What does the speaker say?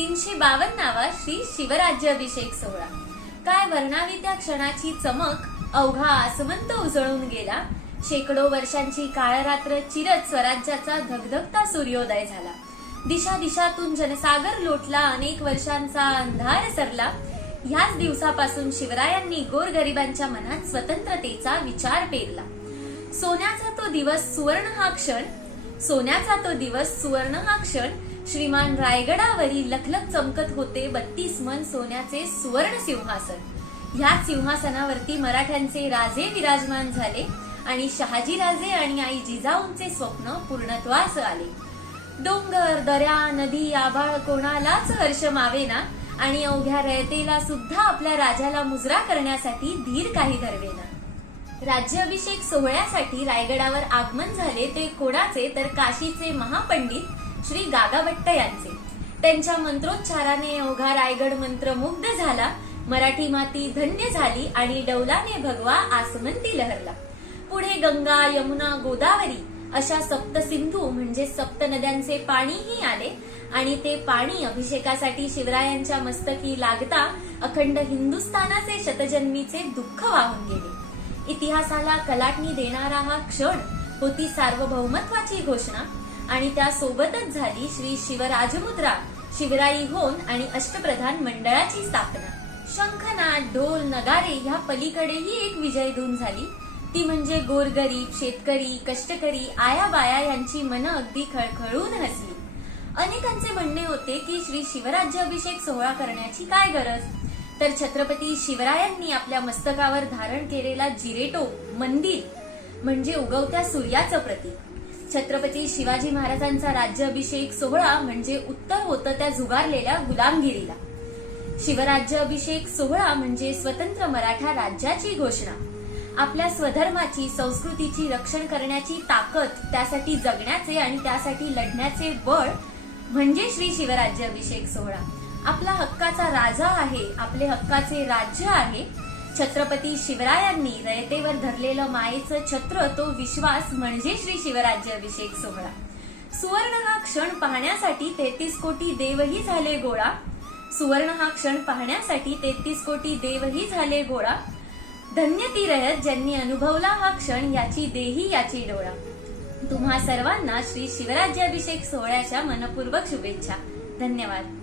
352वा श्री शिवराज्याभिषेक सोहळा। काय वर्णावी त्या क्षणाची चमक, अवघा आसमंत उजळून गेला। शेकडो वर्षांची काळरात्र चिरत स्वराज्याचा धगधगता सूर्योदय झाला। दिशा दिशातून जनसागर लोटला, अनेक वर्षांचा अंधार सरला। ह्याच दिवसापासून शिवरायांनी गोरगरिबांच्या मनात स्वतंत्रतेचा विचार पेरला। सोन्याचा तो दिवस सुवर्ण हा क्षण, सोन्याचा तो दिवस सुवर्ण हा क्षण। श्रीमान रायगडावरील लखलख चमकत होते 32 मन सोन्याचे सुवर्ण सिंहासन। ह्या सिंहासनावरती मराठ्यांचे राजे विराजमान झाले आणि शहाजीराजे आणि आई जिजाऊंचे स्वप्न पूर्णत्वास आले। डोंगर, दऱ्या, नदी, आभाळ कोणालाच हर्ष मावेना आणि अवघ्या रयतेला सुद्धा आपल्या राजाला मुजरा करण्यासाठी धीर काही धरवेना। राज्याभिषेक सोहळ्यासाठी रायगडावर आगमन झाले ते कोणाचे तर काशीचे महापंडित श्री गागाभट्ट यांचे। त्यांच्या मंत्रोच्चाराने अवघा रायगड मंत्रमुग्ध झाला। मराठी माती धन्य झाली आणि डौलाने भगवा आसमंती लहरला। पुढे गंगा, यमुना, गोदावरी अशा सप्त सिंधू म्हणजे सप्त नद्यांचे पाणीही आले आणि ते पाणी अभिषेकासाठी शिवरायांच्या मस्तकी लागता अखंड हिंदुस्थानाचे शतजन्मीचे दुःख वाहून गेले। इतिहासाला कलाटणी देणारा हा क्षण होती सार्वभौमत्वाची घोषणा आणि त्यासोबतच झाली श्री शिवराजमुद्रा, शिवराई होन आणि अष्टप्रधान मंडळाची स्थापना। शंखनाद, ढोल, नगारे ह्या पलीकडेही एक विजयधून झाली, ती म्हणजे गोरगरीब, शेतकरी, कष्टकरी, आया-बाया यांची मनं अगदी खळखळून हसली। अनेकांचे म्हणणे होते की श्री शिवराज्याभिषेक सोहळा करण्याची काय गरज, तर छत्रपती शिवरायांनी आपल्या मस्तकावर धारण केलेला जिरेटो मंदिर म्हणजे उगवत्या सूर्याचं प्रतीक। छत्रपती शिवाजी महाराजांचा राज्याभिषेक सोहळा म्हणजे उत्तर होतं त्या झुगारलेल्या गुलामगिरीला। शिवराज्याभिषेक सोहळा म्हणजे स्वतंत्र मराठा राज्याची घोषणा। आपल्या स्वधर्माची, संस्कृतीची रक्षण करण्याची ताकद, त्यासाठी जगण्याचे आणि त्यासाठी लढण्याचे बळ म्हणजे श्री शिवराज्याभिषेक सोहळा। आपला हक्काचा राजा आहे, आपले हक्काचे राज्य आहे। छत्रपती शिवरायांनी रयतेवर धरलेलं मायेचं छत्र, तो विश्वास म्हणजे श्री शिवराज्याभिषेक सोहळा। सुवर्ण हा क्षण पाहण्यासाठी 33 कोटी देवही झाले गोळा। सुवर्ण हा क्षण पाहण्यासाठी 33 कोटी देवही झाले गोळा। धन्य ती रयत ज्यांनी अनुभवला हा क्षण, याची देही याची डोळा। तुम्हा सर्वांना श्री शिवराज्याभिषेक सोहळ्याच्या मनपूर्वक शुभेच्छा। धन्यवाद।